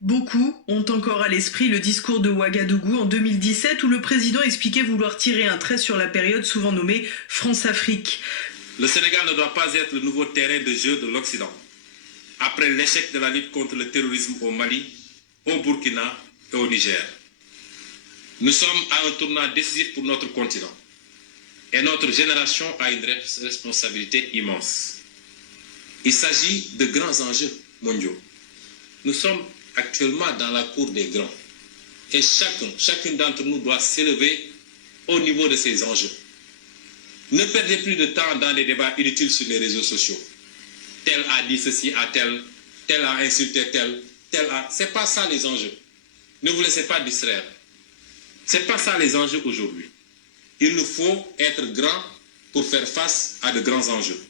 Beaucoup ont encore à l'esprit le discours de Ouagadougou en 2017 où le président expliquait vouloir tirer un trait sur la période souvent nommée France-Afrique. Le Sénégal ne doit pas être le nouveau terrain de jeu de l'Occident. Après l'échec de la lutte contre le terrorisme au Mali, au Burkina et au Niger. Nous sommes à un tournant décisif pour notre continent. Et notre génération a une responsabilité immense. Il s'agit de grands enjeux mondiaux. Nous sommes actuellement dans la cour des grands. Et chacune d'entre nous doit s'élever au niveau de ces enjeux. Ne perdez plus de temps dans des débats inutiles sur les réseaux sociaux. Tel a dit ceci à tel, tel a insulté tel, tel a... C'est pas ça les enjeux. Ne vous laissez pas distraire. C'est pas ça les enjeux aujourd'hui. Il nous faut être grands pour faire face à de grands enjeux.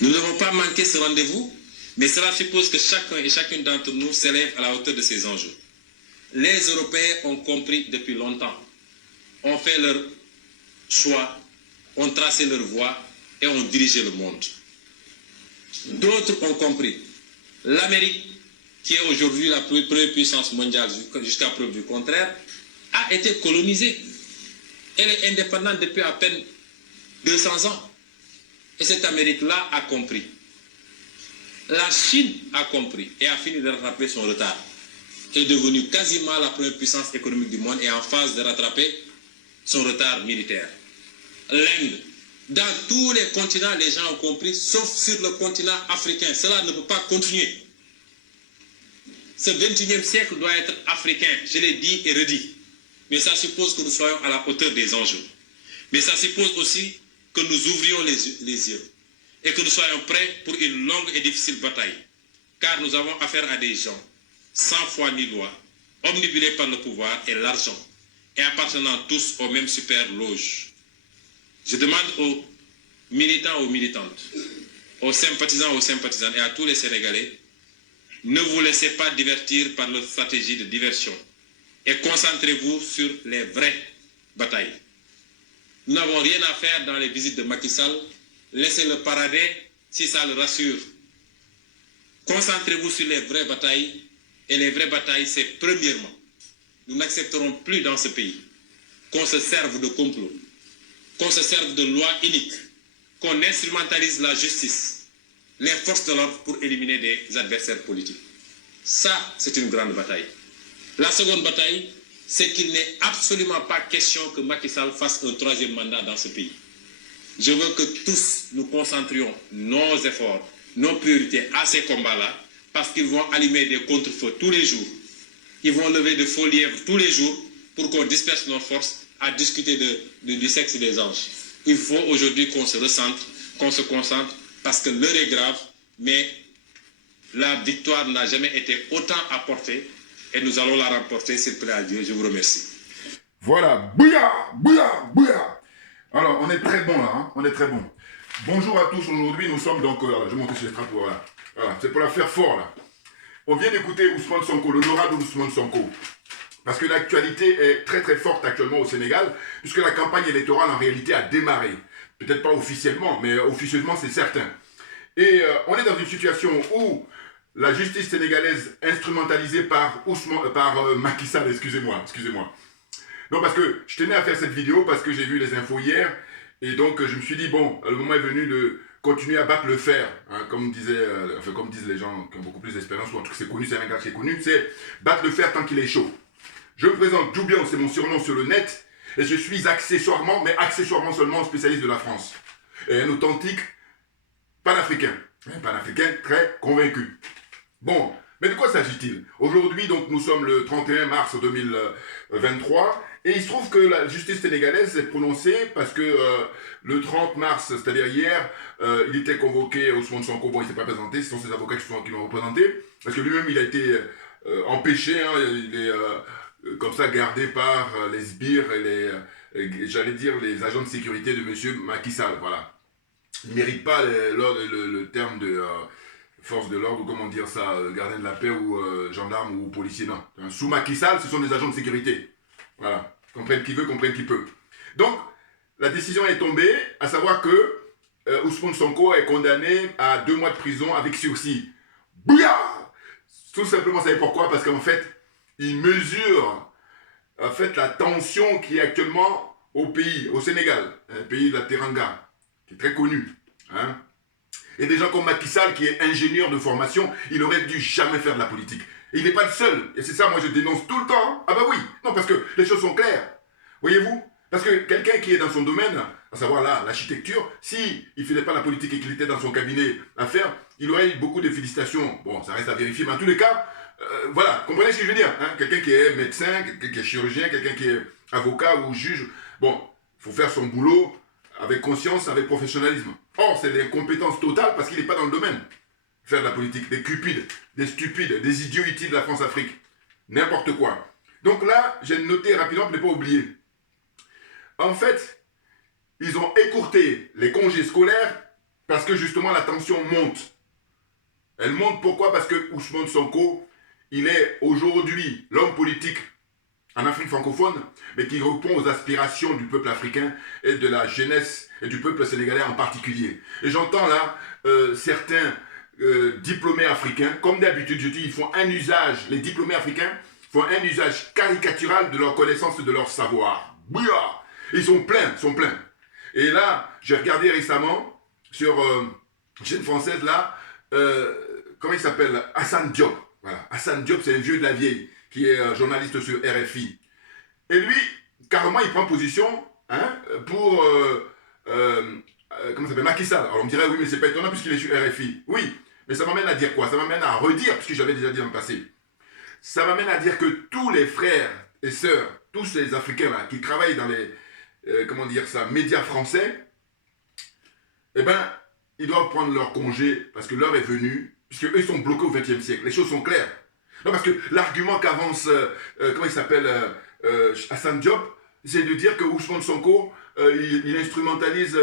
Nous ne devons pas manquer ce rendez-vous, mais cela suppose que chacun et chacune d'entre nous s'élève à la hauteur de ces enjeux. Les Européens ont compris depuis longtemps, ont fait leur choix, ont tracé leur voie et ont dirigé le monde. D'autres ont compris. L'Amérique, qui est aujourd'hui la première puissance mondiale jusqu'à preuve du contraire, a été colonisée. Elle est indépendante depuis à peine 200 ans. Et cette Amérique-là a compris. La Chine a compris et a fini de rattraper son retard. Elle est devenue quasiment la première puissance économique du monde et en phase de rattraper son retard militaire. L'Inde, dans tous les continents, les gens ont compris, sauf sur le continent africain. Cela ne peut pas continuer. Ce 21e siècle doit être africain, je l'ai dit et redit. Mais ça suppose que nous soyons à la hauteur des enjeux. Mais ça suppose aussi que nous ouvrions les yeux et que nous soyons prêts pour une longue et difficile bataille. Car nous avons affaire à des gens sans foi ni loi, omnibulés par le pouvoir et l'argent, et appartenant tous aux mêmes super loges. Je demande aux militants, aux militantes, aux sympathisants et à tous les Sénégalais, ne vous laissez pas divertir par leur stratégie de diversion et concentrez-vous sur les vraies batailles. Nous n'avons rien à faire dans les visites de Macky Sall. Laissez-le parader si ça le rassure. Concentrez-vous sur les vraies batailles. Et les vraies batailles, c'est premièrement, nous n'accepterons plus dans ce pays qu'on se serve de complot, qu'on se serve de lois iniques, qu'on instrumentalise la justice, les forces de l'ordre pour éliminer des adversaires politiques. Ça, c'est une grande bataille. La seconde bataille, c'est qu'il n'est absolument pas question que Macky Sall fasse un troisième mandat dans ce pays. Je veux que tous nous concentrions nos efforts, nos priorités à ces combats-là, parce qu'ils vont allumer des contre-feux tous les jours. Ils vont lever de faux lièvres tous les jours pour qu'on disperse nos forces à discuter du sexe des anges. Il faut aujourd'hui qu'on se recentre, qu'on se concentre, parce que l'heure est grave, mais la victoire n'a jamais été autant apportée et nous allons la remporter, s'il plaît à Dieu. Je vous remercie. Voilà, bouya, bouya, bouya. Alors, on est très bon là, hein? On est très bon. Bonjour à tous, aujourd'hui nous sommes donc, je vais monter sur les trappes, voilà. Voilà, c'est pour la faire fort là. On vient d'écouter Ousmane Sonko, l'honorable Ousmane Sonko. Parce que l'actualité est très très forte actuellement au Sénégal, puisque la campagne électorale en réalité a démarré. Peut-être pas officiellement, mais officieusement c'est certain. Et on est dans une situation où la justice sénégalaise instrumentalisée par Macky Sall, excusez-moi. Non, parce que je tenais à faire cette vidéo parce que j'ai vu les infos hier, et donc je me suis dit, bon, le moment est venu de continuer à battre le fer, hein, comme disent les gens qui ont beaucoup plus d'expérience, ou en tout cas c'est connu, c'est un gars qui est connu, c'est battre le fer tant qu'il est chaud. Je me présente Djoubian, c'est mon surnom sur le net, et je suis accessoirement, mais accessoirement seulement spécialiste de la France. Et un authentique panafricain, un panafricain très convaincu. Bon, mais de quoi s'agit-il? Aujourd'hui, donc, nous sommes le 31 mars 2023, et il se trouve que la justice sénégalaise s'est prononcée parce que le 30 mars, c'est-à-dire hier, il était convoqué, Ousmane Sonko, bon, il ne s'est pas présenté, ce sont ses avocats qui l'ont représenté, parce que lui-même, il a été empêché, hein, il est comme ça gardé par les sbires et j'allais dire, les agents de sécurité de M. Macky Sall, voilà. Il ne mérite pas le terme de force de l'ordre, ou comment dire ça, gardien de la paix ou gendarme ou policier, non. Sous Macky Sall, ce sont des agents de sécurité. Voilà. Comprenne qui veut, comprenne qui peut. Donc, la décision est tombée, à savoir que Ousmane Sonko est condamné à 2 mois de prison avec sursis. bouillard. Tout simplement, vous savez pourquoi? Parce qu'en fait, il mesure en fait, la tension qui est actuellement au pays, au Sénégal, un pays de la Teranga, qui est très connu. Hein. Et des gens comme Macky Sall, qui est ingénieur de formation, il aurait dû jamais faire de la politique. Et il n'est pas le seul. Et c'est ça, moi, je dénonce tout le temps. Ah bah oui, non, parce que les choses sont claires. Voyez-vous? Parce que quelqu'un qui est dans son domaine, à savoir là, l'architecture, si il ne faisait pas la politique et qu'il était dans son cabinet à faire, il aurait eu beaucoup de félicitations. Bon, ça reste à vérifier, mais en tous les cas, voilà, comprenez ce que je veux dire, hein? Quelqu'un qui est médecin, quelqu'un qui est chirurgien, quelqu'un qui est avocat ou juge, bon, il faut faire son boulot avec conscience, avec professionnalisme. Or, c'est des compétences totales parce qu'il n'est pas dans le domaine. Faire de la politique, des cupides, des stupides, des idiots utiles de la France-Afrique. N'importe quoi. Donc là, j'ai noté rapidement pour ne pas oublier. En fait, ils ont écourté les congés scolaires parce que justement la tension monte. Elle monte pourquoi? Parce que Ousmane Sonko, il est aujourd'hui l'homme politique en Afrique francophone, mais qui répond aux aspirations du peuple africain et de la jeunesse et du peuple sénégalais en particulier. Et j'entends là certains diplômés africains, comme d'habitude, je dis, ils font un usage, les diplômés africains font un usage caricatural de leur connaissance et de leur savoir. Bouillard! Ils sont pleins, Et là, j'ai regardé récemment sur une chaîne française là, comment il s'appelle? Hassan Diop. Voilà. Hassan Diop, c'est un vieux de la vieille qui est journaliste sur RFI. Et lui, carrément, il prend position hein, pour comment ça s'appelle? Macky Sall. Alors on me dirait, oui, mais c'est pas étonnant puisqu'il est sur RFI. Oui, mais ça m'amène à dire quoi? Ça m'amène à redire, puisque j'avais déjà dit dans le passé. Ça m'amène à dire que tous les frères et sœurs, tous ces Africains là, qui travaillent dans les comment dire ça, médias français, eh ben, ils doivent prendre leur congé parce que l'heure est venue, puisque eux sont bloqués au XXe siècle. Les choses sont claires. Non, parce que l'argument qu'avance, comment il s'appelle, Hassan Diop, c'est de dire que Ousmane Sonko, il instrumentalise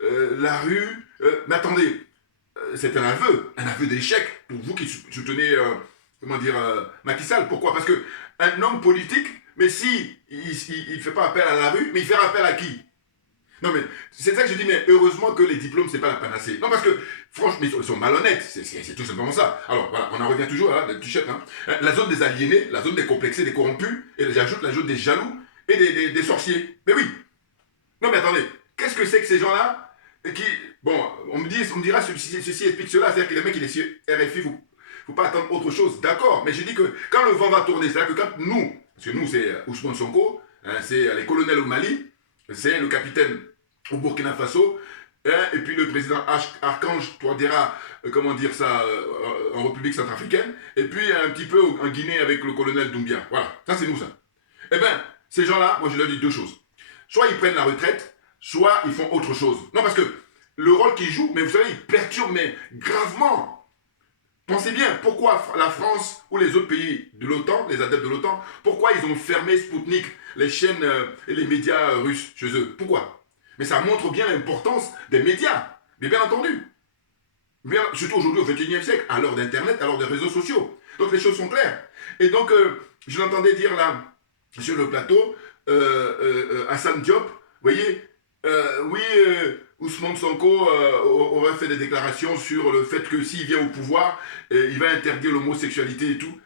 la rue. Mais attendez, c'est un aveu d'échec pour vous qui soutenez, comment dire, Macky Sall. Pourquoi? Parce que un homme politique, mais si il ne fait pas appel à la rue, mais il fait appel à qui? Non mais, c'est ça que je dis, mais heureusement que les diplômes, c'est pas la panacée. Non parce que, franchement, ils sont malhonnêtes, c'est tout simplement ça. Alors voilà, on en revient toujours à la tuchette. Hein. La zone des aliénés, la zone des complexés, des corrompus, et j'ajoute la zone des jaloux et des sorciers. Mais oui. Non mais attendez, qu'est-ce que c'est que ces gens-là qui, bon, on me dira ceci explique cela, c'est-à-dire que le mec il est sur RFI, faut pas attendre autre chose, d'accord, mais je dis que quand le vent va tourner, c'est-à-dire que quand nous, parce que nous c'est Ousmane Sonko, hein, c'est les colonels au Mali, c'est le capitaine au Burkina Faso, hein, et puis le président Archange Touadéra, comment dire ça, en République centrafricaine, et puis un petit peu en Guinée avec le colonel Doumbia. Voilà, ça c'est nous ça. Eh bien, ces gens-là, moi je leur dis deux choses. Soit ils prennent la retraite, soit ils font autre chose. Non, parce que le rôle qu'ils jouent, mais vous savez, ils perturbent, mais gravement. Pensez bien, pourquoi la France ou les autres pays de l'OTAN, les adeptes de l'OTAN, pourquoi ils ont fermé Sputnik, les chaînes et les médias russes chez eux? Pourquoi? Mais ça montre bien l'importance des médias, mais bien entendu. Bien, surtout aujourd'hui au XXIe siècle, à l'heure d'Internet, à l'heure des réseaux sociaux. Donc les choses sont claires. Et donc, je l'entendais dire là, sur le plateau, Hassan Diop, vous voyez, oui, Ousmane Sonko aurait fait des déclarations sur le fait que s'il vient au pouvoir, il va interdire l'homosexualité et tout.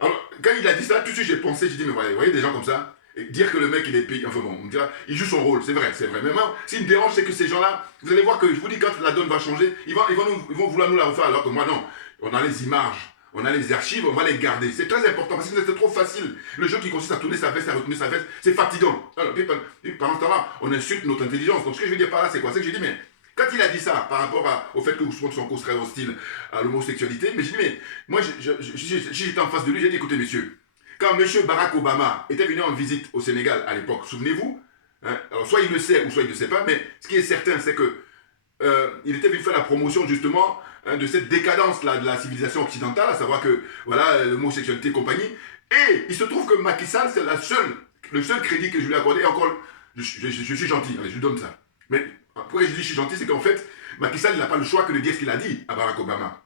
Alors, quand il a dit ça, tout de suite j'ai pensé, j'ai dit, mais vous voyez des gens comme ça, et dire que le mec il est payé, enfin bon, on me dira, il joue son rôle, c'est vrai. Mais moi, ce qui me dérange, c'est que ces gens-là, vous allez voir que je vous dis, quand la donne va changer, ils vont vouloir nous la refaire, alors que moi non, on a les images. On a les archives, on va les garder. C'est très important parce que c'est trop facile. Le jeu qui consiste à tourner sa veste, à retourner sa veste, c'est fatigant. Alors, puis, pendant ce temps-là, on insulte notre intelligence. Donc ce que je veux dire par là, c'est quoi? C'est que j'ai dit, mais quand il a dit ça par rapport au fait que Ousmane Sonko serait hostile à l'homosexualité, mais j'ai dit, mais moi, j'étais en face de lui, j'ai dit, écoutez, monsieur, quand monsieur Barack Obama était venu en visite au Sénégal à l'époque, souvenez-vous, hein, alors soit il le sait ou soit il ne le sait pas, mais ce qui est certain, c'est que il était venu faire la promotion justement de cette décadence-là de la civilisation occidentale, à savoir que, voilà, l'homosexualité et compagnie. Et il se trouve que Macky Sall, c'est le seul crédit que je lui ai accordé. Et encore, je suis gentil, allez, je lui donne ça. Mais pourquoi je dis je suis gentil, c'est qu'en fait, Macky Sall, il n'a pas le choix que de dire ce qu'il a dit à Barack Obama.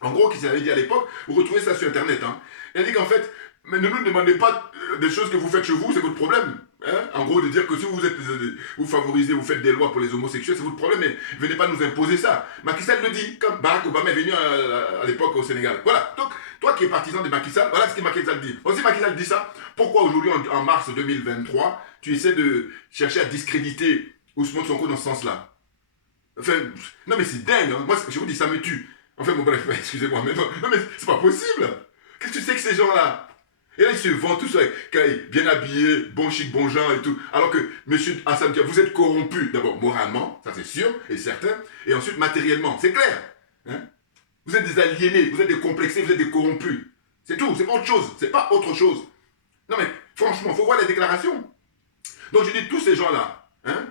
En gros, qu'il avait dit à l'époque, vous retrouvez ça sur Internet, hein. Il a dit qu'en fait, Mais ne nous demandez pas des choses que vous faites chez vous, c'est votre problème. Hein? En gros, de dire que si vous favorisez, vous faites des lois pour les homosexuels, c'est votre problème, mais venez pas nous imposer ça. Macky Sall le dit, comme Barack Obama est venu à l'époque au Sénégal. Voilà, donc, toi qui es partisan de Macky Sall, voilà ce que Macky Sall dit. Aussi, Macky Sall dit ça, pourquoi aujourd'hui, en mars 2023, tu essaies de chercher à discréditer Ousmane Sonko dans ce sens-là? Enfin, non mais c'est dingue, hein. Moi, je vous dis, ça me tue. Enfin, bon, bref, excusez-moi, mais non mais c'est pas possible. Qu'est-ce que tu sais que ces gens-là? Et là, ils se vendent tous bien habillés, bon chic, bon genre et tout. Alors que, monsieur Assane Diop, vous êtes corrompu, d'abord moralement, ça c'est sûr et certain, et ensuite matériellement, c'est clair. Hein? Vous êtes des aliénés, vous êtes des complexés, vous êtes des corrompus. C'est tout, c'est pas autre chose, c'est pas autre chose. Non mais, franchement, il faut voir les déclarations. Donc je dis, tous ces gens-là, hein,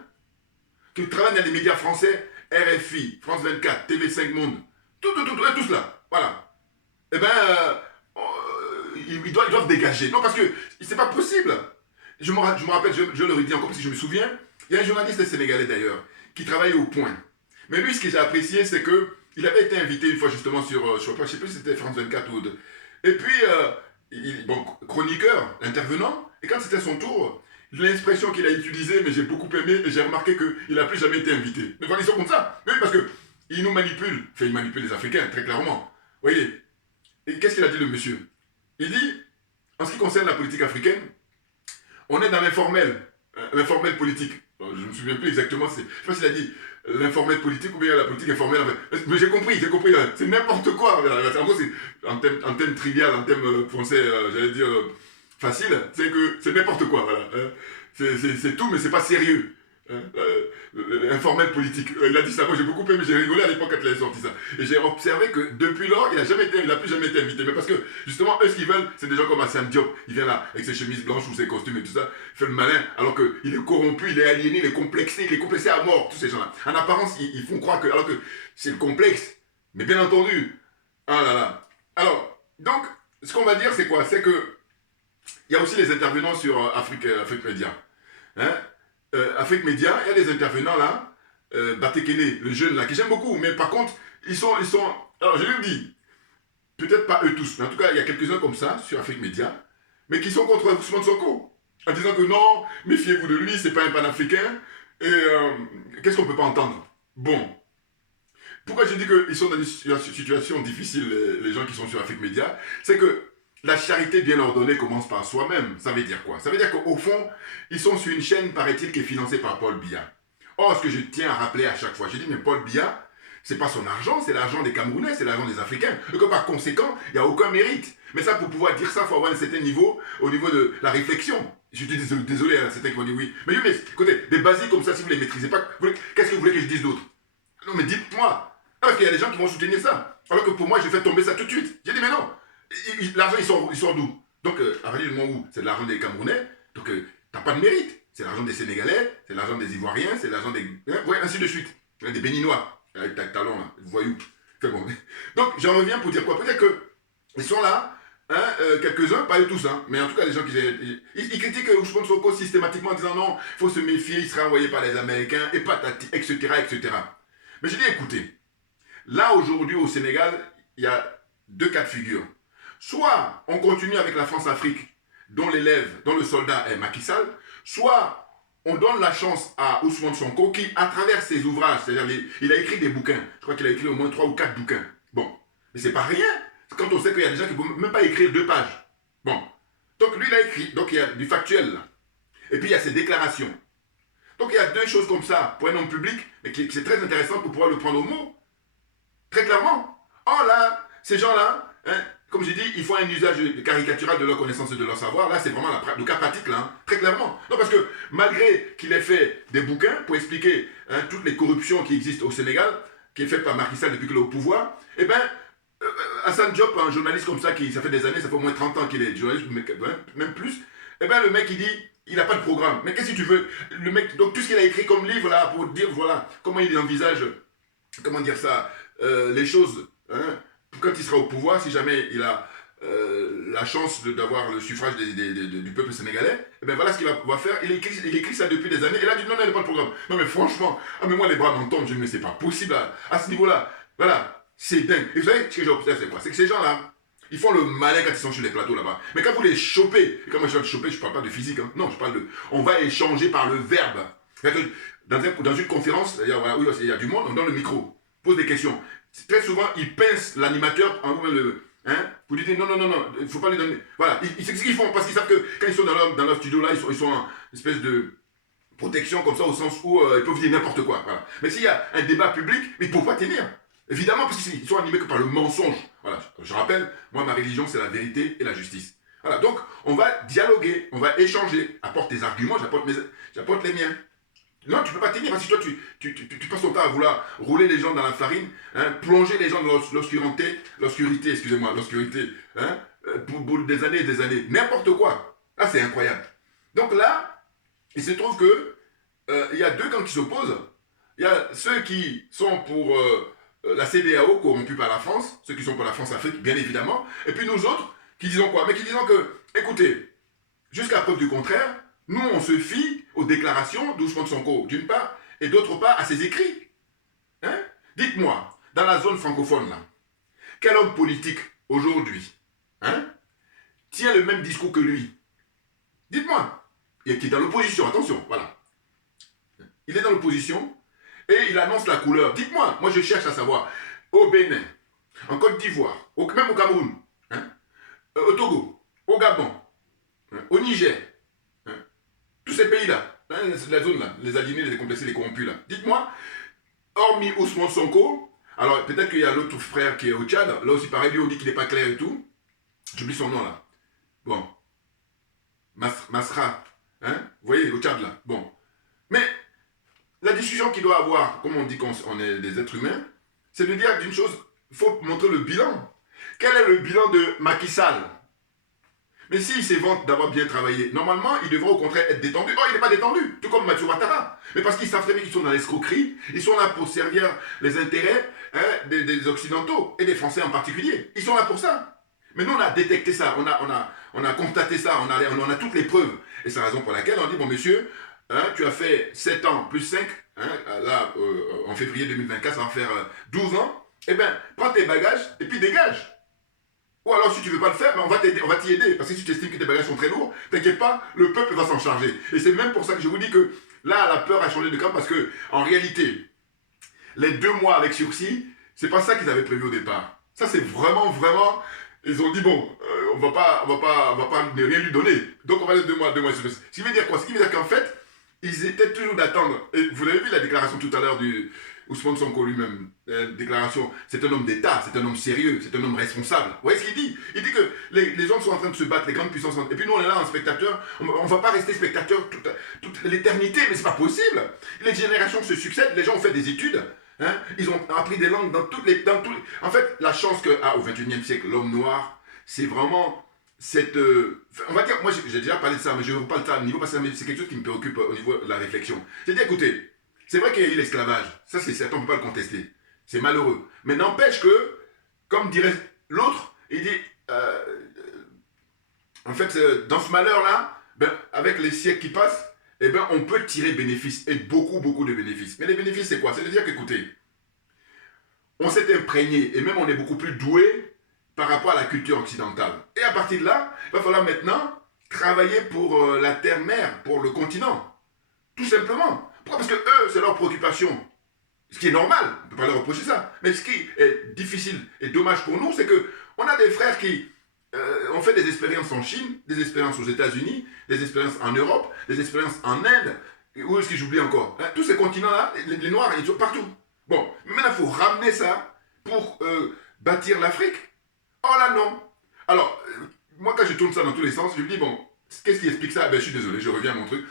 qui travaillent dans les médias français, RFI, France 24, TV5 Monde, tous là, voilà. Eh ben, ils doivent dégager. Non, parce que c'est pas possible. Je me rappelle, je le redis encore parce que je me souviens, il y a un journaliste sénégalais d'ailleurs, qui travaillait au Point. Mais lui, ce que j'ai apprécié, c'est que il avait été invité une fois justement sur, je ne sais plus si c'était France 24 ou autre. Et puis, bon, chroniqueur, intervenant, et quand c'était son tour, l'expression qu'il a utilisée, mais j'ai beaucoup aimé, et j'ai remarqué qu'il n'a plus jamais été invité. Mais voilà, ils sont comme ça. Oui, parce qu'il nous manipule. Enfin, il manipule les Africains, très clairement. Vous voyez. Et qu'est-ce qu'il a dit le monsieur? Il dit, en ce qui concerne la politique africaine, on est dans l'informel politique. Je ne me souviens plus exactement, je ne sais pas s'il a dit l'informel politique ou bien la politique informelle. Mais j'ai compris, c'est n'importe quoi. En gros, en thème trivial, en thème français, j'allais dire facile, c'est que c'est n'importe quoi, voilà. C'est tout, mais c'est pas sérieux. Informel politique. Il a dit ça, moi j'ai beaucoup aimé, j'ai rigolé à l'époque quand il a sorti ça. Et j'ai observé que depuis lors, il n'a plus jamais été invité. Mais parce que justement, eux ce qu'ils veulent, c'est des gens comme Assane Diop. Il vient là avec ses chemises blanches ou ses costumes et tout ça, il fait le malin, alors qu'il est corrompu, il est aliéné, il est complexé à mort, tous ces gens-là. En apparence, ils font croire que, alors que c'est le complexe. Mais bien entendu, ah là là. Alors, donc, ce qu'on va dire, c'est quoi? C'est que il y a aussi les intervenants sur Afrique Média. Hein? Afrique Média, il y a des intervenants là, Batekele, le jeune là, que j'aime beaucoup, mais par contre, ils sont, alors je lui dis, peut-être pas eux tous, mais en tout cas, il y a quelques-uns comme ça, sur Afrique Média, mais qui sont contre Ousmane Sonko, en disant que non, méfiez-vous de lui, c'est pas un panafricain, et qu'est-ce qu'on peut pas entendre? Bon, pourquoi je dis qu'ils sont dans une situation difficile, les gens qui sont sur Afrique Média, c'est que la charité bien ordonnée commence par soi-même. Ça veut dire quoi? Ça veut dire qu'au fond, ils sont sur une chaîne, paraît-il, qui est financée par Paul Biya. Or, ce que je tiens à rappeler à chaque fois, je dis, mais Paul Biya, c'est pas son argent, c'est l'argent des Camerounais, c'est l'argent des Africains. Et que par conséquent, il n'y a aucun mérite. Mais ça, pour pouvoir dire ça, il faut avoir un certain niveau, au niveau de la réflexion. Je suis désolé, hein, certains qui vont dire oui. Mais écoutez, des basiques comme ça, si vous ne les maîtrisez pas, qu'est-ce que vous voulez que je dise d'autre? Non, mais dites-moi. Parce qu'il y a des gens qui vont soutenir ça. Alors que pour moi, je fais tomber ça tout de suite. J'ai dit, mais non. L'argent, il sort d'où? Donc, à partir du moment où c'est de l'argent des Camerounais, donc t'as pas de mérite. C'est l'argent des Sénégalais, c'est l'argent des Ivoiriens, c'est l'argent des... ouais, ainsi de suite. Des Béninois, avec ta talon, là, voyou. Enfin, bon. Donc, j'en reviens pour dire quoi? Peut-être qu'ils sont là, hein, quelques-uns, pas eux tous, hein, mais en tout cas, les gens qui... Ils critiquent Ousmane Sonko systématiquement en disant non, il faut se méfier, il sera envoyé par les Américains, et patati, etc., etc. Mais j'ai dit, écoutez, là, aujourd'hui, au Sénégal, il y a deux cas de figure. Soit on continue avec la France-Afrique, dont l'élève, dont le soldat est Macky Sall, soit on donne la chance à Ousmane Sonko qui, à travers ses ouvrages, c'est-à-dire il a écrit des bouquins, je crois qu'il a écrit au moins 3 ou 4 bouquins. Bon, mais c'est pas rien, quand on sait qu'il y a des gens qui ne peuvent même pas écrire 2 pages. Bon, donc lui il a écrit, donc il y a du factuel là. Et puis il y a ses déclarations. Donc il y a 2 choses comme ça pour un homme public, mais qui c'est très intéressant pour pouvoir le prendre au mot. Très clairement. Oh là, ces gens-là, hein, comme j'ai dit, ils font un usage caricatural de leur connaissance et de leur savoir. Là, c'est vraiment le cas pratique, là, hein, très clairement. Non, parce que malgré qu'il ait fait des bouquins pour expliquer hein, toutes les corruptions qui existent au Sénégal, qui est fait par Macky Sall depuis qu'il est au pouvoir, eh bien, Assane Diop, un journaliste comme ça, ça fait des années, ça fait au moins 30 ans qu'il est journaliste, même plus, eh bien, le mec, il dit, il n'a pas de programme. Mais qu'est-ce que tu veux? Le mec, donc tout ce qu'il a écrit comme livre, là, pour dire, voilà, comment il envisage, comment dire ça, les choses, hein, quand il sera au pouvoir, si jamais il a la chance d'avoir le suffrage du peuple sénégalais, et bien voilà ce qu'il va faire. Il écrit ça depuis des années, et là, il dit non, il n'a pas de programme. Non, mais franchement, mais moi, les bras m'en tombent, je me dis, mais c'est pas possible à ce niveau-là. Voilà, c'est dingue. Et vous savez, ce que j'ai observé, c'est quoi? C'est que ces gens-là, ils font le malin quand ils sont sur les plateaux là-bas. Mais quand vous les chopez, et quand moi je parle de choper, je ne parle pas de physique, hein. Non, je parle de... On va échanger par le verbe. Dans une conférence, il y a du monde, on donne le micro, pose des questions. Très souvent, ils pincent l'animateur en pour lui dire non, il ne faut pas lui donner. Voilà, c'est ce qu'ils font parce qu'ils savent que quand ils sont dans leur studio là, ils sont en espèce de protection comme ça, au sens où ils peuvent dire n'importe quoi. Voilà. Mais s'il y a un débat public, ils ne peuvent pas tenir. Évidemment, parce qu'ils sont animés que par le mensonge. Voilà. Je rappelle, moi, ma religion, c'est la vérité et la justice. Voilà. Donc, on va dialoguer, on va échanger. Apporte tes arguments, j'apporte les miens. Non, tu ne peux pas tenir, parce que toi, tu passes ton temps à vouloir rouler les gens dans la farine, plonger les gens dans l'obscurité, pour des années et des années. N'importe quoi. Là, c'est incroyable. Donc là, il se trouve que il y a deux camps qui s'opposent. Il y a ceux qui sont pour la CEDEAO, corrompue par la France, ceux qui sont pour la France-Afrique, bien évidemment, et puis nous autres, qui disons quoi? Mais qui disons que, écoutez, jusqu'à preuve du contraire, nous, on se fie aux déclarations d'Ousmane Sonko, d'une part, et d'autre part, à ses écrits. Hein? Dites-moi, dans la zone francophone, là, quel homme politique, aujourd'hui, tient le même discours que lui? Dites-moi. Et qui est dans l'opposition, attention, voilà. Il est dans l'opposition, et il annonce la couleur. Dites-moi, moi je cherche à savoir, au Bénin, en Côte d'Ivoire, même au Cameroun, au Togo, au Gabon, au Niger, tous ces pays-là, la zone là, les aliénés, les complexés, les corrompus là. Dites-moi, hormis Ousmane Sonko, alors peut-être qu'il y a l'autre frère qui est au Tchad, là aussi pareil, lui on dit qu'il n'est pas clair et tout. J'oublie son nom là. Bon. Masra, vous voyez, au Tchad là. Bon. Mais la discussion qu'il doit avoir, comme on dit qu'on est des êtres humains, c'est de dire d'une chose, il faut montrer le bilan. Quel est le bilan de Macky Sall? Mais s'il s'évante d'avoir bien travaillé, normalement, il devrait au contraire être détendu. Oh, il n'est pas détendu, tout comme Mathieu Ouattara. Mais parce qu'ils savent très bien qu'ils sont dans l'escroquerie, ils sont là pour servir les intérêts des Occidentaux, et des Français en particulier. Ils sont là pour ça. Mais nous, on a détecté ça, on a constaté ça, on a toutes les preuves. Et c'est la raison pour laquelle on dit, bon monsieur, tu as fait 7 ans plus 5, là, en février 2024, ça va faire 12 ans. Eh bien, prends tes bagages et puis dégage. Ou alors, si tu ne veux pas le faire, on va t'y aider. Parce que si tu estimes que tes bagages sont très lourds, t'inquiète pas, le peuple va s'en charger. Et c'est même pour ça que je vous dis que là, la peur a changé de camp parce que, en réalité, les 2 mois avec sursis, c'est pas ça qu'ils avaient prévu au départ. Ça, c'est vraiment, ils ont dit, bon, on va pas ne rien lui donner. Donc, on va les 2 mois sursis. Ce qui veut dire quoi? Ce qui veut dire qu'en fait, ils étaient toujours d'attendre. Et vous l'avez vu la déclaration tout à l'heure du Ousmane Sonko lui-même, déclaration, c'est un homme d'État, c'est un homme sérieux, c'est un homme responsable. Vous voyez ce qu'il dit? Il dit que les gens sont en train de se battre, les grandes puissances. Et puis nous, on est là en spectateur. On ne va pas rester spectateur toute l'éternité, mais c'est pas possible. Les générations se succèdent, les gens ont fait des études. Ils ont appris des langues dans tous les... En fait, la chance qu'au XXIe siècle, l'homme noir, c'est vraiment cette... on va dire, moi j'ai déjà parlé de ça, mais je ne veux pas le faire au niveau parce que c'est quelque chose qui me préoccupe au niveau de la réflexion. J'ai dit, écoutez, c'est vrai qu'il y a eu l'esclavage, ça c'est certain, on ne peut pas le contester, c'est malheureux. Mais n'empêche que, comme dirait l'autre, il dit, en fait, dans ce malheur-là, avec les siècles qui passent, on peut tirer bénéfice, et beaucoup de bénéfices. Mais les bénéfices, c'est quoi? C'est-à-dire qu'écoutez, on s'est imprégné, et même on est beaucoup plus doué par rapport à la culture occidentale. Et à partir de là, il va falloir maintenant travailler pour la terre-mère, pour le continent. Tout simplement. Pourquoi? Parce que eux, c'est leur préoccupation. Ce qui est normal, on ne peut pas leur reprocher ça. Mais ce qui est difficile et dommage pour nous, c'est qu'on a des frères qui ont fait des expériences en Chine, des expériences aux États-Unis, des expériences en Europe, des expériences en Inde. Où est-ce que j'oublie encore? Tous ces continents-là, les Noirs, ils sont partout. Bon, mais maintenant, il faut ramener ça pour bâtir l'Afrique. Oh là non. Alors, moi, quand je tourne ça dans tous les sens, je me dis, bon, qu'est-ce qui explique ça? Je suis désolé, je reviens à mon truc.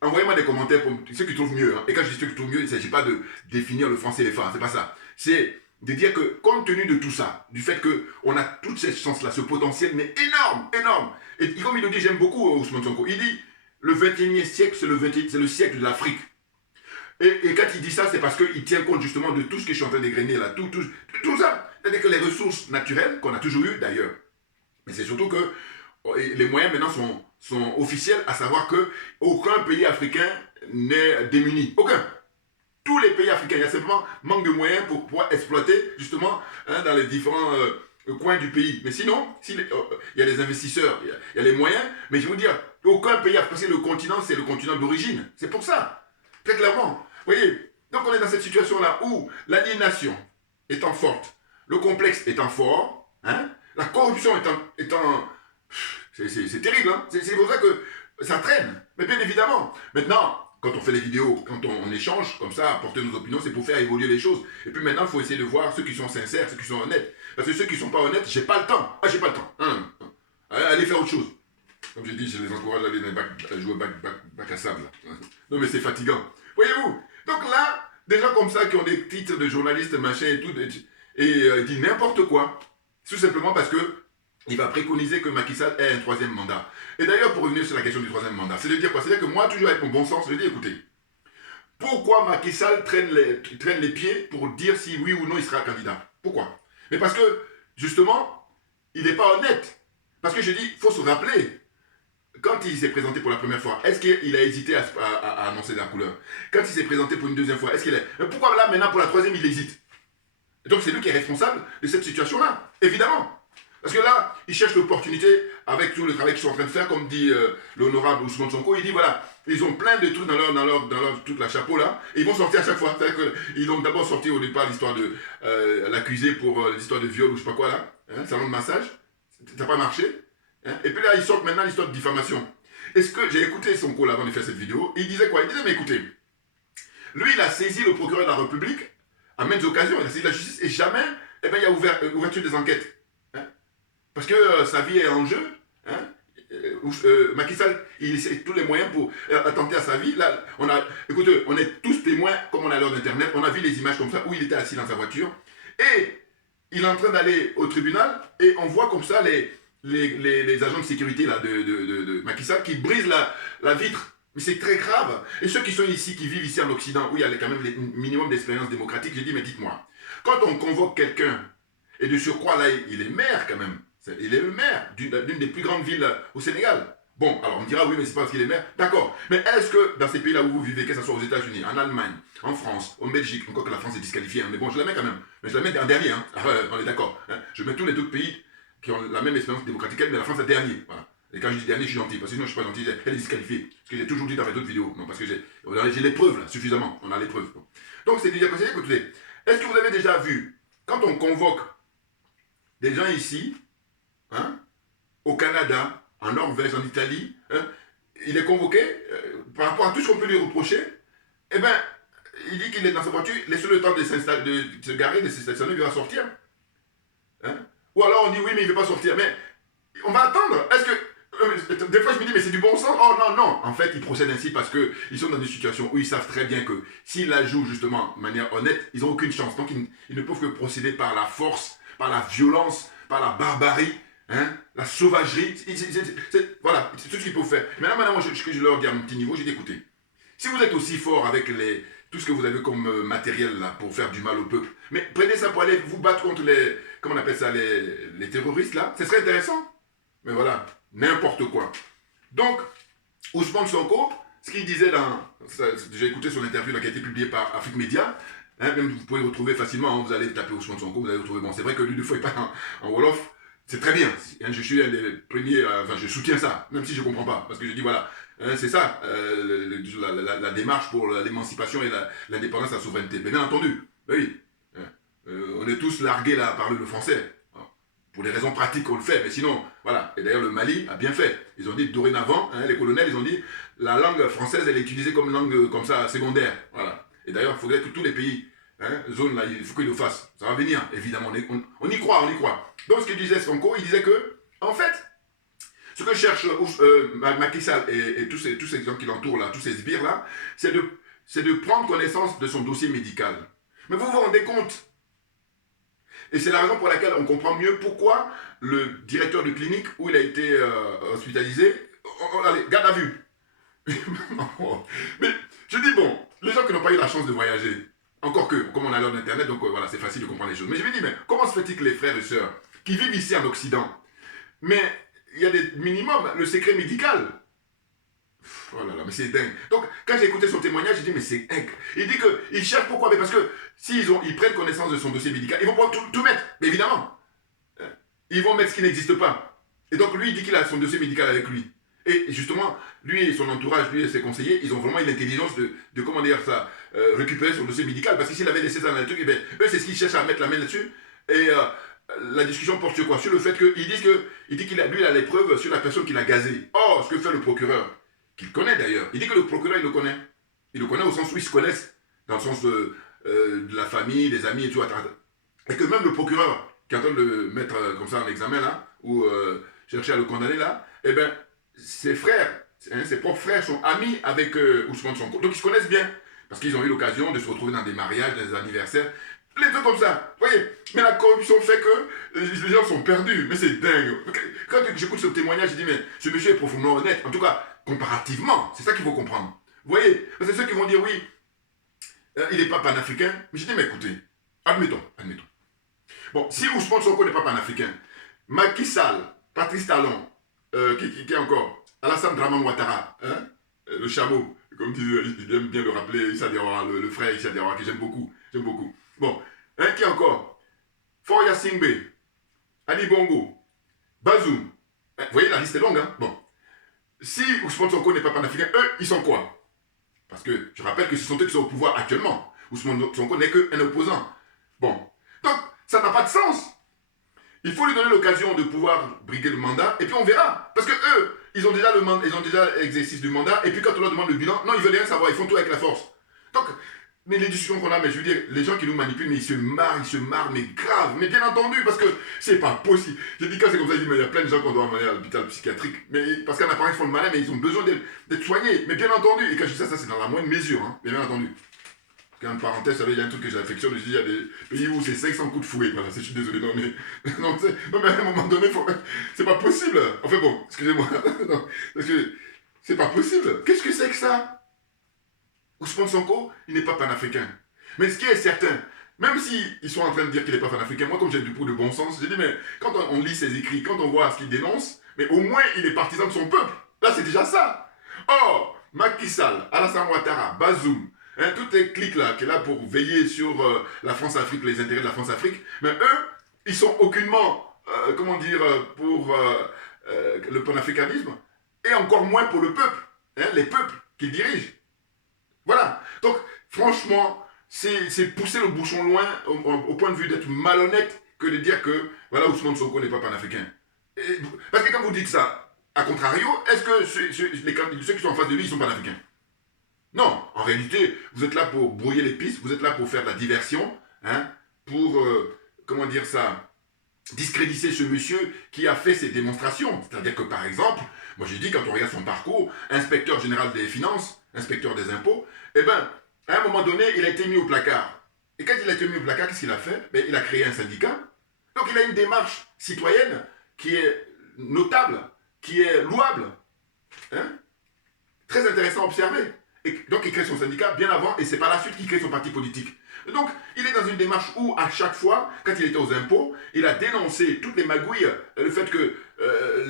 Envoyez-moi des commentaires pour ceux qui trouvent mieux. Et quand je dis ceux qui trouvent mieux, il ne s'agit pas de définir le franc CFA, c'est pas ça. C'est de dire que, compte tenu de tout ça, du fait qu'on a toute cette chance-là, ce potentiel, mais énorme. Et comme il le dit, j'aime beaucoup Ousmane Sonko, il dit, le 21e siècle, c'est le siècle de l'Afrique. Et quand il dit ça, c'est parce qu'il tient compte justement de tout ce que je suis en train d'égrener là, tout ça. C'est-à-dire que les ressources naturelles, qu'on a toujours eues d'ailleurs, mais c'est surtout que les moyens maintenant sont officiels, à savoir qu'aucun pays africain n'est démuni. Aucun. Tous les pays africains, il y a simplement manque de moyens pour pouvoir exploiter justement dans les différents coin du pays. Mais sinon, il y a des investisseurs, il y a les moyens, mais je vais vous dire, aucun pays, parce que le continent, c'est le continent d'origine. C'est pour ça, très clairement. Vous voyez, donc on est dans cette situation-là où l'aliénation étant forte, le complexe étant fort, hein, la corruption étant c'est terrible, hein. C'est pour ça que ça traîne. Mais bien évidemment, maintenant, quand on fait les vidéos, quand on échange comme ça, apporter nos opinions, c'est pour faire évoluer les choses. Et puis maintenant, il faut essayer de voir ceux qui sont sincères, ceux qui sont honnêtes. Parce que ceux qui ne sont pas honnêtes, j'ai pas le temps. Ah, j'ai pas le temps. Allez faire autre chose. Comme je dis, je les encourage à aller jouer bac à sable. Non, mais c'est fatigant. Voyez-vous? Donc là, des gens comme ça qui ont des titres de journalistes, machin et tout, et disent n'importe quoi. Tout simplement parce que il va préconiser que Macky Sall ait un troisième mandat. Et d'ailleurs, pour revenir sur la question du troisième mandat, c'est de dire quoi? C'est-à-dire que moi, toujours avec mon bon sens, je dis, écoutez, pourquoi Macky Sall traîne les pieds pour dire si oui ou non il sera candidat? Pourquoi? Mais parce que, justement, il n'est pas honnête. Parce que je dis, il faut se rappeler, quand il s'est présenté pour la première fois, est-ce qu'il a hésité à annoncer la couleur? Quand il s'est présenté pour une deuxième fois, est-ce qu'il a... Mais pourquoi là, maintenant, pour la troisième, il hésite? Et donc, c'est lui qui est responsable de cette situation-là, évidemment. Parce que là, il cherche l'opportunité avec tout le travail qu'ils sont en train de faire, comme dit l'honorable Ousmane Sonko. Il dit voilà, ils ont plein de trucs dans toute la chapeau là, et ils vont sortir à chaque fois. C'est-à-dire qu'ils ont d'abord sorti au départ l'histoire de l'accusé pour l'histoire de viol ou je sais pas quoi là, hein, salon de massage, ça n'a pas marché. Hein, et puis là, ils sortent maintenant l'histoire de diffamation. Est-ce que j'ai écouté Sonko là avant de faire cette vidéo? Il disait quoi? Il disait mais écoutez, lui il a saisi le procureur de la République à maintes occasions, il a saisi la justice et jamais, eh ben, il y a ouverture des enquêtes. Parce que sa vie est en jeu. Hein? Macky Sall, il essaie tous les moyens pour attenter à sa vie. Là, écoutez, on est tous témoins, comme on a l'heure d'Internet, on a vu les images comme ça, où il était assis dans sa voiture. Et il est en train d'aller au tribunal, et on voit comme ça les agents de sécurité là, de Macky Sall qui brisent la vitre. Mais c'est très grave. Et ceux qui sont ici, qui vivent ici en Occident, où il y a quand même le minimum d'expérience démocratique, j'ai dit, mais dites-moi, quand on convoque quelqu'un, et de surcroît, là, il est maire quand même, il est le maire d'une des plus grandes villes au Sénégal. Bon, alors on me dira, oui, mais c'est pas parce qu'il est maire. D'accord. Mais est-ce que dans ces pays-là où vous vivez, que ce soit aux États-Unis, en Allemagne, en France, en Belgique, encore que la France est disqualifiée, hein, mais bon, je la mets quand même. Mais je la mets en dernier, hein. On est d'accord. Hein. Je mets tous les autres pays qui ont la même expérience démocratique, mais la France est dernier. Voilà. Et quand je dis dernier, je suis gentil, parce que sinon je ne suis pas gentil, elle est disqualifiée. Ce que j'ai toujours dit dans mes autres vidéos. Non, parce que j'ai les preuves, là, suffisamment. On a les preuves. Donc, c'est déjà conseillé, écoutez, est-ce que vous avez déjà vu, quand on convoque des gens ici, hein, au Canada, en Norvège, en Italie, hein, il est convoqué, par rapport à tout ce qu'on peut lui reprocher, eh bien, il dit qu'il est dans sa voiture, laissez le temps de se garer, de se stationner, il va sortir. Hein? Ou alors on dit oui, mais il ne veut pas sortir. Mais on va attendre. Est-ce que... des fois, je me dis, mais c'est du bon sens. Oh non, non. En fait, ils procèdent ainsi parce qu'ils sont dans une situation où ils savent très bien que s'ils la jouent justement de manière honnête, ils n'ont aucune chance. Donc, ils ne peuvent que procéder par la force, par la violence, par la barbarie, hein, la sauvagerie. Voilà, c'est tout ce qu'ils peuvent faire. Maintenant, moi, je leur dis à mon petit niveau, j'ai dit, écoutez, si vous êtes aussi fort avec tout ce que vous avez comme matériel là pour faire du mal au peuple, mais prenez ça pour aller vous battre contre les, comment on appelle ça, les terroristes là, ce serait intéressant. Mais voilà, n'importe quoi. Donc, Ousmane Sonko, ce qu'il disait j'ai écouté son interview là, qui a été publiée par Afrique Média, hein, même vous pouvez le retrouver facilement, hein, vous allez taper Ousmane Sonko, vous allez le retrouver. Bon, c'est vrai que lui, 2 fois, il parle en Wolof, c'est très bien. Hein, je suis un des premiers, enfin, je soutiens ça, même si je ne comprends pas, parce que je dis, voilà, hein, c'est ça, la démarche pour l'émancipation et l'indépendance, la souveraineté. Mais bien entendu, oui, hein, on est tous largués là à parler le français. Pour des raisons pratiques, on le fait, mais sinon, voilà. Et d'ailleurs, le Mali a bien fait. Ils ont dit, dorénavant, hein, les colonels, ils ont dit, la langue française, elle est utilisée comme langue, comme ça, secondaire. Voilà. Et d'ailleurs, il faudrait que tous les pays, hein, zones là, il faut qu'ils le fassent. Ça va venir, évidemment. On y croit, on y croit. Donc, ce que disait Sonko, il disait que, en fait, ce que cherche Macky Sall et tous ces gens qui l'entourent là, tous ces sbires là, c'est de prendre connaissance de son dossier médical. Mais vous vous rendez compte? Et c'est la raison pour laquelle on comprend mieux pourquoi le directeur de clinique où il a été hospitalisé, allez, garde à vue. Mais je dis, bon, les gens qui n'ont pas eu la chance de voyager, encore que, comme on a l'heure d'Internet, donc voilà, c'est facile de comprendre les choses. Mais je me dis, mais comment se fait-il que les frères et sœurs qui vivent ici en Occident, mais il y a des minimums, le secret médical, oh là là, mais c'est dingue. Donc, quand j'ai écouté son témoignage, j'ai dit, mais c'est dingue. Il dit qu'il cherche pourquoi? Mais parce que s'ils prennent connaissance de son dossier médical, ils vont pouvoir tout mettre, mais évidemment. ils vont mettre ce qui n'existe pas. Et donc lui, il dit qu'il a son dossier médical avec lui. Et justement, lui et son entourage, lui et ses conseillers, ils ont vraiment une intelligence de comment dire ça, récupérer son dossier médical. Parce que s'il avait laissé ça dans le truc, eh bien, eux, c'est ce qu'ils cherchent à mettre la main là-dessus. Et la discussion porte sur quoi? Sur le fait qu'il dit qu'il a, lui, il a les preuves sur la personne qui l'a gazé. Or, ce que fait le procureur, qu'il connaît d'ailleurs, il dit que le procureur, il le connaît. Il le connaît au sens où ils se connaissent, dans le sens de la famille, des amis et tout. Et que même le procureur, qui est en train de le mettre comme ça en examen, là, ou chercher à le condamner, là, eh bien, ses frères, ses propres frères sont amis avec Ousmane Sonko. Donc ils se connaissent bien. Parce qu'ils ont eu l'occasion de se retrouver dans des mariages, des anniversaires. Les deux comme ça. Vous voyez? Mais la corruption fait que les gens sont perdus. Mais c'est dingue. Quand j'écoute ce témoignage, je dis, mais ce monsieur est profondément honnête. En tout cas, comparativement. C'est ça qu'il faut comprendre. Vous voyez? Parce que ceux qui vont dire, oui, il n'est pas panafricain. Mais je dis, mais écoutez, admettons. Bon, si Ousmane Sonko n'est pas panafricain, Macky Sall, Patrice Talon, qui est encore Alassane Draman Ouattara, hein, le chameau, comme j'aime bien le rappeler, Issa Diawara, le frère Issa Diawara, que j'aime beaucoup. Bon, hein, qui est encore Foria Singbe, Ali Bongo, Bazoum. Vous voyez, la liste est longue, hein. Bon. Si Ousmane Sonko n'est pas panafricain, eux, ils sont quoi? Parce que je rappelle que ce sont eux qui sont au pouvoir actuellement. Ousmane Sonko n'est qu'un opposant. Bon. Donc, ça n'a pas de sens. Il faut lui donner l'occasion de pouvoir briguer le mandat, et puis on verra. Parce que eux, ils ont déjà l'exercice du mandat, et puis quand on leur demande le bilan, non, ils veulent rien savoir, ils font tout avec la force. Donc, mais les discussions qu'on a, mais je veux dire, les gens qui nous manipulent, mais ils se marrent, mais grave. Mais bien entendu, parce que c'est pas possible. Je dis quand c'est comme ça, je dis, mais il y a plein de gens qu'on doit emmener à l'hôpital psychiatrique. Mais parce qu'en apparence, ils font le malin, mais ils ont besoin d'être soignés. Mais bien entendu, et quand je dis ça, c'est dans la moindre mesure, hein, bien entendu. En parenthèse, vous savez, il y a un truc que j'affectionne, je dis, il y a des pays où c'est 500 coups de fouet. Voilà, je suis désolé, non, mais à un moment donné, c'est pas possible. Enfin bon, excusez-moi. Non, parce que c'est pas possible. Qu'est-ce que c'est que ça? Ousmane Sonko, il n'est pas panafricain. Mais ce qui est certain, même s'ils sont en train de dire qu'il n'est pas panafricain, moi, comme j'ai du coup de bon sens, je dis, mais quand on lit ses écrits, quand on voit ce qu'il dénonce, mais au moins, il est partisan de son peuple. Là, c'est déjà ça. Or, Macky Sall, Alassane Ouattara, Bazoum, hein, toutes les cliques là, qui est là pour veiller sur la France-Afrique, les intérêts de la France-Afrique, mais eux, ils sont aucunement, pour le panafricanisme, et encore moins pour le peuple, hein, les peuples qu'ils dirigent. Voilà. Donc, franchement, c'est pousser le bouchon loin au point de vue d'être malhonnête que de dire que, voilà, Ousmane Sonko n'est pas panafricain. Parce que quand vous dites ça, à contrario, est-ce que ceux qui sont en face de lui, ils sont panafricains? Non, en réalité, vous êtes là pour brouiller les pistes, vous êtes là pour faire de la diversion, hein, pour, discréditer ce monsieur qui a fait ces démonstrations. C'est-à-dire que, par exemple, moi j'ai dit, quand on regarde son parcours, inspecteur général des finances, inspecteur des impôts, eh bien, à un moment donné, il a été mis au placard. Et quand il a été mis au placard, qu'est-ce qu'il a fait? Il a créé un syndicat. Donc il a une démarche citoyenne qui est notable, qui est louable. Hein? Très intéressant à observer. Et donc il crée son syndicat bien avant, et c'est par la suite qu'il crée son parti politique. Et donc il est dans une démarche où à chaque fois, quand il était aux impôts, il a dénoncé toutes les magouilles, le fait que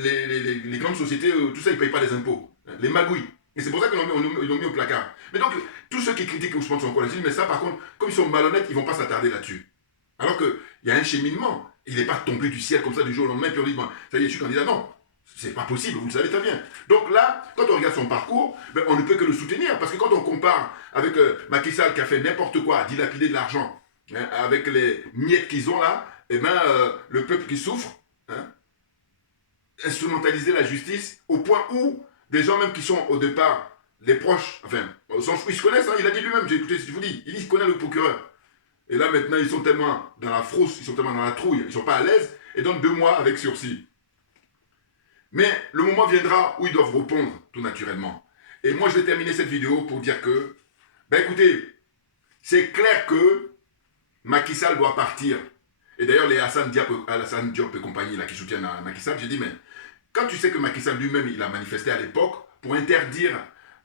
les grandes sociétés, tout ça, ils ne payent pas les impôts. Les magouilles. Et c'est pour ça qu'ils l'ont mis au placard. Mais donc, tous ceux qui critiquent Ousmane Sonko, ils disent, mais ça par contre, comme ils sont malhonnêtes, ils ne vont pas s'attarder là-dessus. Alors qu'il y a un cheminement. Il n'est pas tombé du ciel comme ça du jour au lendemain, puis on dit, bon, ça y est, je suis candidat. Non, c'est pas possible, vous le savez très bien. Donc là, quand on regarde son parcours, on ne peut que le soutenir. Parce que quand on compare avec Macky Sall qui a fait n'importe quoi, dilapider de l'argent, hein, avec les miettes qu'ils ont là, eh ben, le peuple qui souffre, hein, instrumentaliser la justice au point où des gens même qui sont au départ les proches, enfin, au sens où ils se connaissent, hein, il a dit lui-même, j'ai écouté ce qu'il vous dit, il dit qu'il connaît le procureur. Et là maintenant, ils sont tellement dans la frousse, ils sont tellement dans la trouille, ils ne sont pas à l'aise, et donc 2 mois avec sursis. Mais le moment viendra où ils doivent répondre tout naturellement. Et moi, je vais terminer cette vidéo pour dire que, écoutez, c'est clair que Macky Sall doit partir. Et d'ailleurs, les Alassane Diop et compagnie là, qui soutiennent Macky Sall, j'ai dit, mais quand tu sais que Macky Sall lui-même, il a manifesté à l'époque pour interdire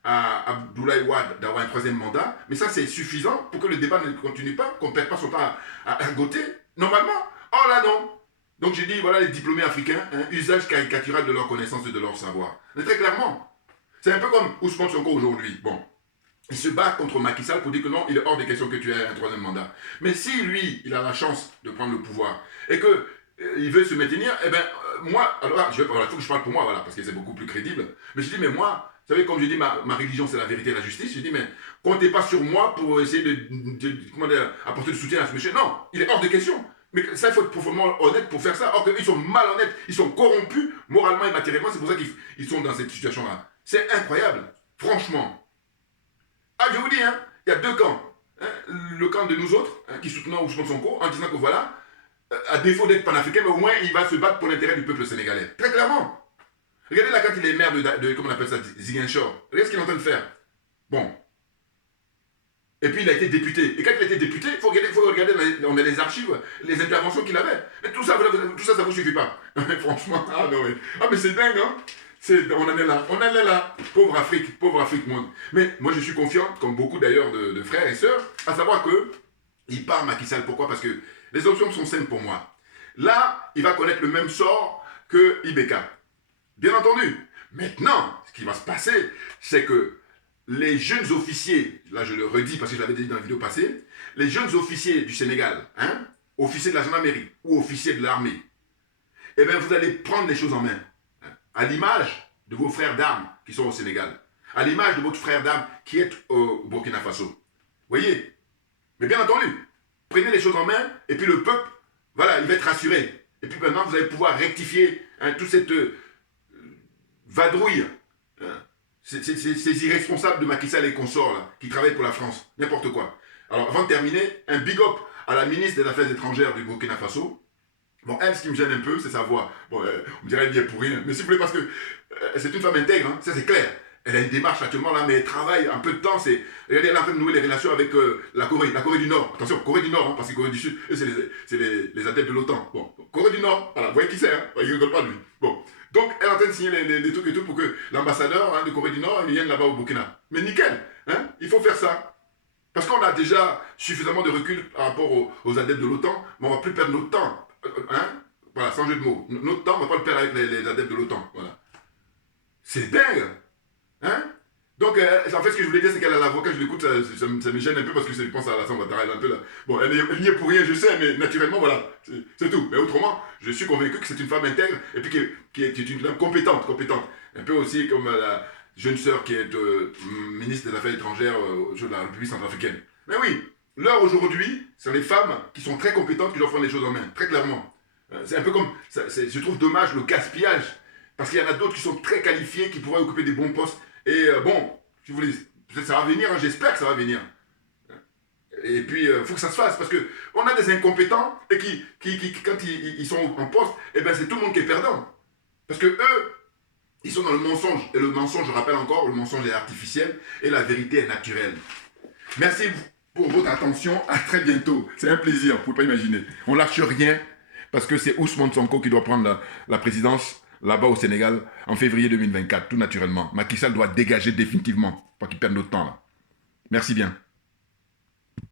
à Abdoulaye Wade d'avoir un 3e mandat, mais ça c'est suffisant pour que le débat ne continue pas, qu'on ne perde pas son temps à goter, normalement. Oh là non. Donc j'ai dit, voilà les diplômés africains, un usage caricatural de leur connaissance et de leur savoir. Mais très clairement, c'est un peu comme Ousmane Sonko aujourd'hui. Bon, il se bat contre Macky Sall pour dire que non, il est hors des questions que tu aies un 3e mandat. Mais si lui, il a la chance de prendre le pouvoir, et que il veut se maintenir, eh bien, moi, alors, il faut que je parle pour moi, voilà, parce que c'est beaucoup plus crédible. Mais je dis, mais moi, vous savez, comme je dis, ma religion, c'est la vérité et la justice. Je dis, mais comptez pas sur moi pour essayer comment dire, apporter du soutien à ce monsieur. Non, il est hors de question. Mais ça, il faut être profondément honnête pour faire ça. Or, ils sont malhonnêtes, ils sont corrompus, moralement et matériellement. C'est pour ça qu'ils sont dans cette situation-là. C'est incroyable, franchement. Ah, je vous dis, hein, il y a deux camps. Hein, le camp de nous autres, hein, qui soutenons Ousmane Sonko, en disant que voilà, à défaut d'être panafricain, mais au moins il va se battre pour l'intérêt du peuple sénégalais. Très clairement. Regardez là quand il est maire de comment on appelle ça, Ziguinchor. Regardez ce qu'il est en train de faire. Bon. Et puis il a été député. Et quand il a été député, il faut regarder on a les archives, les interventions qu'il avait. Et tout ça, ça ne vous suffit pas. Franchement, ah non mais c'est dingue, hein. On en est là. Pauvre Afrique, monde. Mais moi je suis confiant, comme beaucoup d'ailleurs de frères et sœurs, à savoir que il part Macky Sall. Pourquoi? Parce que les options sont simples pour moi. Là, il va connaître le même sort que Ibeka. Bien entendu. Maintenant, ce qui va se passer, c'est que les jeunes officiers, là je le redis parce que je l'avais dit dans la vidéo passée, les jeunes officiers du Sénégal, hein, officiers de la gendarmerie ou officiers de l'armée, eh bien vous allez prendre les choses en main. Hein, à l'image de vos frères d'armes qui sont au Sénégal, à l'image de votre frère d'armes qui est au Burkina Faso. Voyez? Mais bien entendu, prenez les choses en main et puis le peuple, voilà, il va être rassuré. Et puis maintenant, vous allez pouvoir rectifier hein, toute cette vadrouille, hein, ces irresponsables de Macky Sall et consorts là, qui travaillent pour la France, n'importe quoi. Alors avant de terminer, un big up à la ministre des Affaires étrangères du Burkina Faso. Bon, elle, ce qui me gêne un peu, c'est sa voix. Bon, on dirait elle vient pour rien, mais s'il vous plaît, parce que c'est une femme intègre, hein, ça c'est clair. Elle a une démarche actuellement là, mais elle travaille un peu de temps. Regardez, elle est en train de nouer les relations avec la Corée du Nord. Attention, Corée du Nord, hein, parce que Corée du Sud, c'est les adeptes de l'OTAN. Bon, Corée du Nord, voilà, vous voyez qui c'est, hein, il ne rigole pas lui. Bon, donc elle est en train de signer les trucs et tout pour que l'ambassadeur hein, de Corée du Nord vienne là-bas au Burkina. Mais nickel, hein, il faut faire ça. Parce qu'on a déjà suffisamment de recul par rapport aux adeptes de l'OTAN, mais on ne va plus perdre notre temps. Hein, voilà, sans jeu de mots. Notre temps, on ne va pas le perdre avec les adeptes de l'OTAN. Voilà. C'est dingue. Hein? Donc, en fait, ce que je voulais dire, c'est qu'elle a la voix, quand je l'écoute, ça me gêne un peu parce que je pense à la Samba un peu là. Bon, elle n'y est pour rien, je sais, mais naturellement, voilà, c'est tout. Mais autrement, je suis convaincu que c'est une femme intègre et puis qui est une femme compétente. Un peu aussi comme la jeune sœur qui est ministre des Affaires étrangères de la République centrafricaine. Mais oui, l'heure aujourd'hui, c'est les femmes qui sont très compétentes qui doivent prendre les choses en main, très clairement. C'est un peu comme, je trouve dommage le gaspillage, parce qu'il y en a d'autres qui sont très qualifiés, qui pourraient occuper des bons postes. Et bon, si vous voulez, peut-être ça va venir, hein, j'espère que ça va venir. Et puis, il faut que ça se fasse, parce qu'on a des incompétents, et qui quand ils sont en poste, eh ben, c'est tout le monde qui est perdant. Parce que eux, ils sont dans le mensonge. Et le mensonge, je rappelle encore, le mensonge est artificiel, et la vérité est naturelle. Merci pour votre attention, à très bientôt. C'est un plaisir, vous ne pouvez pas imaginer. On lâche rien, parce que c'est Ousmane Sonko qui doit prendre la présidence là-bas au Sénégal en février 2024, tout naturellement. Macky Sall doit dégager définitivement, pas qu'il perde notre temps là. Merci bien.